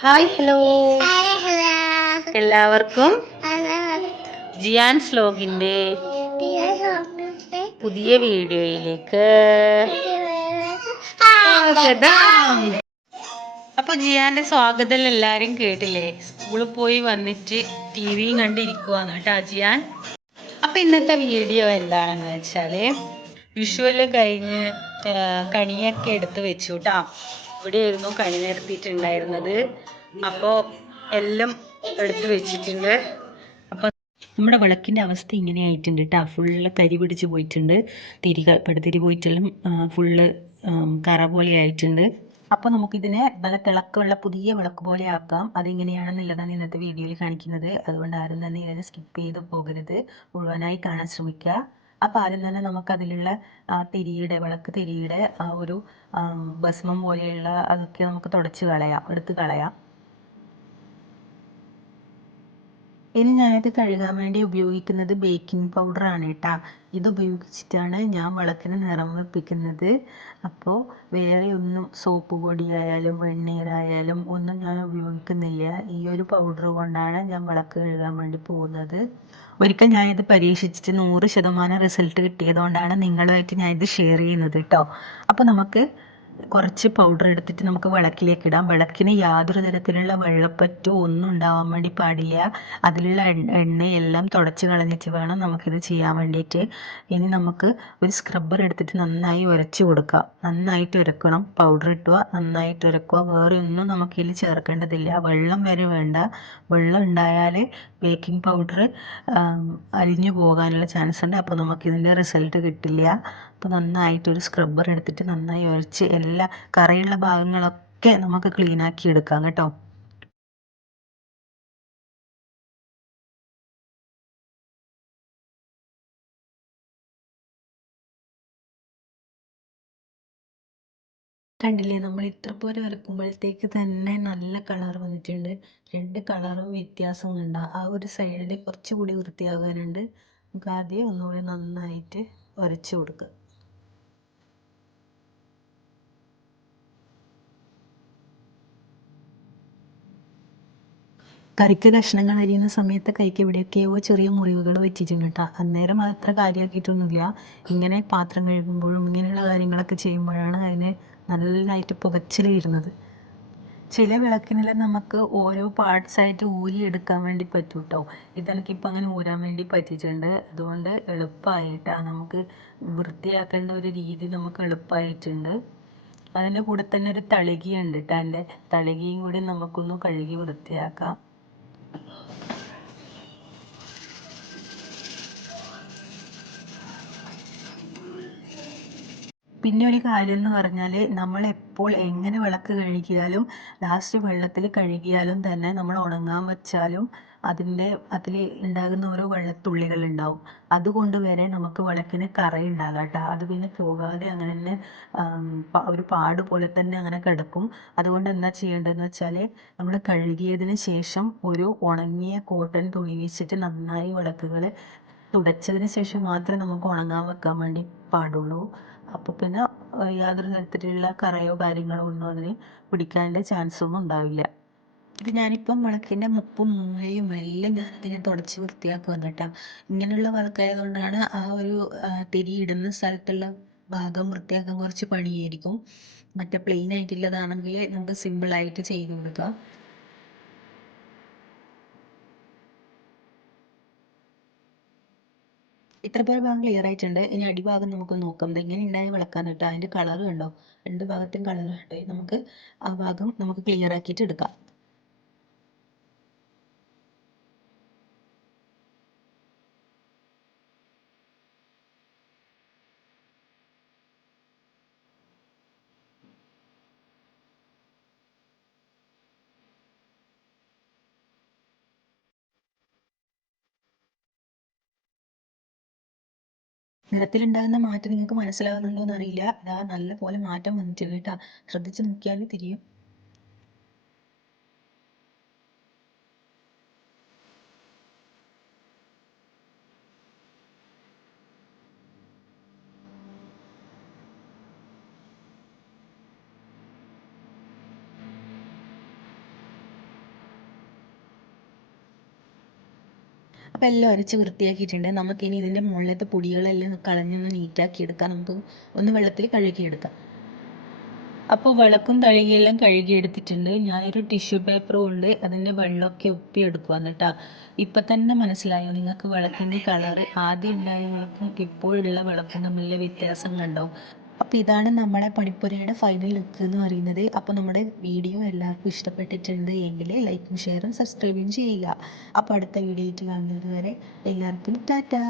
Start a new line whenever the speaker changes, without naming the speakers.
Hi hello. എല്ലാവർക്കും ജിയാൻ സ്ലോഗിന്റെ പുതിയ വീഡിയോയിലേക്ക് സ്വാഗതം. അപ്പൊ ജിയാന്റെ സ്വാഗതം എല്ലാരും കേട്ടില്ലേ? സ്കൂളിൽ പോയി വന്നിട്ട് ടി വിയും കണ്ടിരിക്കുവാന്ന് കേട്ടോ ജിയാൻ. അപ്പൊ ഇന്നത്തെ വീഡിയോ എന്താണെന്ന് വെച്ചാൽ വിഷുവൽ കഴിഞ്ഞ് കണിയൊക്കെ എടുത്ത് വെച്ചു കേട്ടോ. ഇവിടെയായിരുന്നു കണി നിർത്തിയിട്ടുണ്ടായിരുന്നത് അപ്പോൾ എല്ലാം എടുത്തു വെച്ചിട്ടുണ്ട്. അപ്പോൾ നമ്മുടെ വിളക്കിന്റെ അവസ്ഥ ഇങ്ങനെ ആയിട്ടുണ്ട് കേട്ടോ ഫുള്ള് കരി പിടിച്ച് പോയിട്ടുണ്ട്. തിരി പടുതിരി പോയിട്ടെല്ലാം ഫുള്ള് കറ പോലെ ആയിട്ടുണ്ട്. അപ്പോൾ നമുക്കിതിനെ നല്ല തിളക്കമുള്ള പുതിയ വിളക്ക് പോലെ ആക്കാം. അതെങ്ങനെയാണെന്നുള്ളതാണ് ഇന്നത്തെ വീഡിയോയിൽ കാണിക്കുന്നത്. അതുകൊണ്ട് ആരും തന്നെ ഇതിനെ സ്കിപ്പ് ചെയ്ത് പോകരുത്. മുഴുവനായി കാണാൻ ശ്രമിക്കുക. അപ്പോൾ നമുക്ക് അതിലുള്ള ആ തിരിയുടെ വിളക്ക് തിരിയുടെ ആ ഒരു ഭസ്മം പോലെയുള്ള അതൊക്കെ നമുക്ക് തുടച്ച് കളയാം എടുത്ത് കളയാം. ഇനി ഞാനിത് കഴുകാൻ വേണ്ടി ഉപയോഗിക്കുന്നത് ബേക്കിംഗ് പൗഡർ ആണ് കേട്ടോ ഇത് ഉപയോഗിച്ചിട്ടാണ് ഞാൻ വിളക്കിന് നിറം വെപ്പിക്കുന്നത്. അപ്പോൾ വേറെ ഒന്നും സോപ്പ് പൊടിയായാലും വെണ്ണീറായാലും ഒന്നും ഞാൻ ഉപയോഗിക്കുന്നില്ല. ഈ ഒരു പൗഡർ കൊണ്ടാണ് ഞാൻ വിളക്ക് കഴുകാൻ വേണ്ടി പോകുന്നത്. ഒരിക്കൽ ഇത് പരീക്ഷിച്ചിട്ട് നൂറ് ശതമാനം റിസൾട്ട് കിട്ടിയതുകൊണ്ടാണ് നിങ്ങളുമായിട്ട് ഇത് ഷെയർ ചെയ്യുന്നത് കേട്ടോ അപ്പോൾ നമുക്ക് കുറച്ച് പൗഡർ എടുത്തിട്ട് നമുക്ക് വിളക്കിലേക്ക് ഇടാം. വിളക്കിന് യാതൊരു തരത്തിലുള്ള വെള്ളപ്പറ്റോ ഒന്നും ഉണ്ടാവാൻ വേണ്ടി പാടില്ല. അതിലുള്ള എണ്ണ എണ്ണയെല്ലാം തുടച്ച് കളഞ്ഞിട്ട് വേണം നമുക്കിത് ചെയ്യാൻ വേണ്ടിയിട്ട്. ഇനി നമുക്ക് ഒരു സ്ക്രബ്ബർ എടുത്തിട്ട് നന്നായി ഉരച്ച് കൊടുക്കാം. നന്നായിട്ട് ഉരക്കണം. പൗഡർ ഇട്ടുക നന്നായിട്ട് ഉരക്കുക. വേറെ ഒന്നും നമുക്കിതിൽ ചേർക്കേണ്ടതില്ല. വെള്ളം വരെ വേണ്ട. വെള്ളം ഉണ്ടായാൽ ബേക്കിംഗ് പൗഡർ അലിഞ്ഞു പോകാനുള്ള ചാൻസ് ഉണ്ട്. അപ്പോൾ നമുക്കിതിന്റെ റിസൾട്ട് കിട്ടില്ല. അപ്പോൾ നന്നായിട്ട് ഒരു സ്ക്രബ്ബർ എടുത്തിട്ട് നന്നായി ഉരച്ച് എല്ലാ കറയുള്ള ഭാഗങ്ങളൊക്കെ നമുക്ക് ക്ലീൻ ആക്കി എടുക്കാം കേട്ടോ. കണ്ടില്ലേ നമ്മൾ ഇത്ര പോലെ വരക്കുമ്പോഴത്തേക്ക് തന്നെ നല്ല കളർ വന്നിട്ടുണ്ട്. രണ്ട് കളറും വ്യത്യാസം കണ്ട ആ ഒരു സൈഡിൽ കുറച്ചുകൂടി വൃത്തിയാകാനുണ്ട്. നമുക്ക് ആദ്യം ഒന്നുകൂടി നന്നായിട്ട് ഉരച്ച് കൊടുക്കുക. കറിക്ക് കഷ്ണങ്ങൾ അരിയുന്ന സമയത്ത് കൈക്ക് എവിടെയൊക്കെയോ ചെറിയ മുറിവുകൾ പറ്റിയിട്ടുണ്ട് കേട്ടോ. അന്നേരം അത് അത്ര കാര്യമാക്കിയിട്ടൊന്നുമില്ല. ഇങ്ങനെ പാത്രം കഴുകുമ്പോഴും ഇങ്ങനെയുള്ള കാര്യങ്ങളൊക്കെ ചെയ്യുമ്പോഴാണ് അതിന് നല്ലതായിട്ട് പുകച്ചിൽ വരുന്നത്. ചില വിളക്കിനെല്ലാം നമുക്ക് ഓരോ പാർട്സ് ആയിട്ട് ഊരി എടുക്കാൻ വേണ്ടി പറ്റും കേട്ടോ ഇതെനിക്കിപ്പോൾ അങ്ങനെ ഊരാൻ വേണ്ടി പറ്റിയിട്ടുണ്ട്. അതുകൊണ്ട് എളുപ്പമായിട്ടാണ് നമുക്ക് വൃത്തിയാക്കേണ്ട ഒരു രീതി നമുക്ക് എളുപ്പമായിട്ടുണ്ട്. അതിന്റെ കൂടെ തന്നെ ഒരു തളികിയുണ്ട് കേട്ടോ അതിന്റെ തളികിയും കൂടി നമുക്കൊന്ന് കഴുകി വൃത്തിയാക്കാം. പിന്നെ ഒരു കാര്യം എന്ന് പറഞ്ഞാൽ നമ്മൾ എപ്പോൾ എങ്ങനെ വിളക്ക് കഴുകിയാലും ലാസ്റ്റ് വെള്ളത്തിൽ കഴുകിയാലും തന്നെ നമ്മൾ ഉണങ്ങാൻ വെച്ചാലും അതിന്റെ അതിൽ ഉണ്ടാകുന്ന ഓരോ വെള്ളത്തുള്ളികൾ ഉണ്ടാവും. അതുകൊണ്ട് വരെ നമുക്ക് വിളക്കിന് കറയുണ്ടാകാം കേട്ടോ. അത് പിന്നെ പോകാതെ അങ്ങനെ തന്നെ ഒരു പാട് പോലെ തന്നെ അങ്ങനെ കിടക്കും. അതുകൊണ്ട് എന്താ ചെയ്യേണ്ടതെന്ന് വെച്ചാൽ നമ്മൾ കഴുകിയതിന് ശേഷം ഒരു ഉണങ്ങിയ കോട്ടൺ തുണി വെച്ചിട്ട് നന്നായി വിളക്കുകൾ തുടച്ചതിന് ശേഷം മാത്രമേ നമുക്ക് ഉണങ്ങാൻ വെക്കാൻ വേണ്ടി പാടുള്ളൂ. അപ്പോൾ പിന്നെ യാതൊരു തരത്തിലുള്ള കറയോ കാര്യങ്ങളോ ഒന്നും അതിന് പിടിക്കാനുള്ള ചാൻസ് ഒന്നും ഉണ്ടാവില്ല. ഇത് ഞാനിപ്പം വിളക്കിന്റെ മുപ്പും മൂലയും എല്ലാം ഞാൻ അതിനെ തുടച്ച് വൃത്തിയാക്കുക കേട്ടോ ഇങ്ങനെയുള്ള വിളക്കായതുകൊണ്ടാണ് ആ ഒരു തിരി ഇടുന്ന സ്ഥലത്തുള്ള ഭാഗം വൃത്തിയാക്കാൻ കുറച്ച് പണിയായിരിക്കും. മറ്റേ പ്ലെയിൻ ആയിട്ടുള്ളതാണെങ്കിൽ നമുക്ക് സിമ്പിളായിട്ട് ചെയ്ത് കൊടുക്കാം. ഇത്ര പേര് ഭാഗം ക്ലിയർ ആയിട്ടുണ്ട്. ഇനി അടിഭാഗം നമുക്ക് നോക്കാം. എങ്ങനെ ഉണ്ടായ വിളക്കാൻ കേട്ടോ അതിന്റെ കളർ കണ്ടോ? രണ്ട് ഭാഗത്തും കളർ കണ്ടോ. നമുക്ക് ആ ഭാഗം നമുക്ക് ക്ലിയർ ആക്കിയിട്ട് എടുക്കാം. നിറത്തിലുണ്ടാകുന്ന മാറ്റം നിങ്ങൾക്ക് മനസ്സിലാകുന്നുണ്ടോ എന്നറിയില്ല അതാ നല്ല പോലെ മാറ്റം വന്നിട്ടുണ്ട് കേട്ടോ. ശ്രദ്ധിച്ച് നോക്കിയാൽ തിരിയും. അപ്പോൾ എല്ലാം അരച്ച് വൃത്തിയാക്കിയിട്ടുണ്ട്. നമുക്കിനി ഇതിന്റെ മുകളിലത്തെ പൊടികളെല്ലാം കളഞ്ഞൊന്ന് നീറ്റാക്കി എടുക്കാം. നമുക്ക് ഒന്ന് വെള്ളത്തിൽ കഴുകിയെടുക്കാം. അപ്പോൾ വിളക്കും തഴുകിയെല്ലാം കഴുകിയെടുത്തിട്ടുണ്ട്. ഞാനൊരു ടിഷ്യൂ പേപ്പർ കൊണ്ട് അതിന്റെ വെള്ളമൊക്കെ ഒപ്പിയെടുക്കുവാണ് കേട്ടോ ഇപ്പം തന്നെ മനസ്സിലായോ? നിങ്ങൾക്ക് വിളക്കിന്റെ കളറ് ആദ്യം ഉണ്ടായ വിളക്കും ഇപ്പോഴുള്ള വിളക്കും തമ്മിലുള്ള വ്യത്യാസം കണ്ടോ? അപ്പോൾ ഇതാണ് നമ്മുടെ പണിപ്പുരയുടെ ഫൈനൽ ലുക്ക് എന്ന് പറയുന്നത്. അപ്പോൾ നമ്മുടെ വീഡിയോ എല്ലാവർക്കും ഇഷ്ടപ്പെട്ടിട്ടുണ്ട് എങ്കിൽ ലൈക്കും ഷെയറും സബ്സ്ക്രൈബും ചെയ്യുക. അപ്പോൾ അടുത്ത വീഡിയോ ആയിട്ട് കാണുന്നത് വരെ എല്ലാവർക്കും ടാറ്റാ.